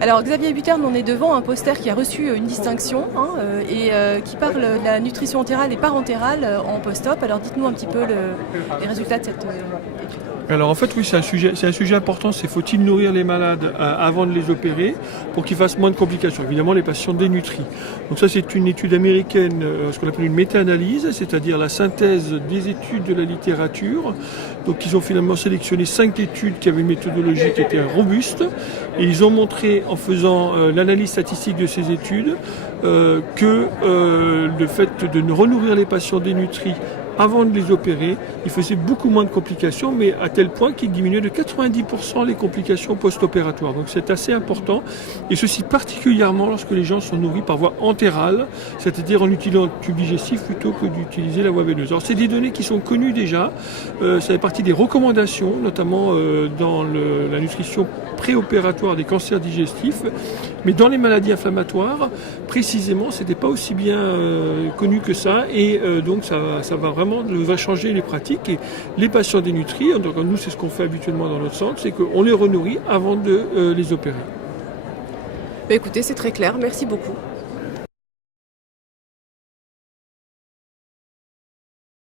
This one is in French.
Alors Xavier Buterne, on est devant un poster qui a reçu une distinction qui parle de la nutrition entérale et parentérale en post-op. Alors dites-nous un petit peu les résultats de cette étude. Alors en fait oui, c'est un sujet important, c'est faut-il nourrir les malades avant de les opérer pour qu'ils fassent moins de complications. Évidemment les patients dénutris. Donc ça c'est une étude américaine, ce qu'on appelle une méta-analyse, c'est-à-dire la synthèse des études de la littérature. Donc ils ont finalement sélectionné 5 études qui avaient une méthodologie qui était robuste et ils ont montré en faisant l'analyse statistique de ces études que le fait de ne renourrir les patients dénutris avant de les opérer, ils faisaient beaucoup moins de complications, mais à tel point qu'ils diminuaient de 90% les complications post-opératoires. Donc c'est assez important, et ceci particulièrement lorsque les gens sont nourris par voie entérale, c'est-à-dire en utilisant le tube digestif plutôt que d'utiliser la voie veineuse. Alors c'est des données qui sont connues déjà, ça fait partie des recommandations, notamment dans la nutrition préopératoire des cancers digestifs, mais dans les maladies inflammatoires, précisément, c'était pas aussi bien connu que ça, et donc ça va changer les pratiques. Et les patients dénutris, donc nous c'est ce qu'on fait habituellement dans notre centre, c'est qu'on les renourrit avant de les opérer. Écoutez, c'est très clair, merci beaucoup.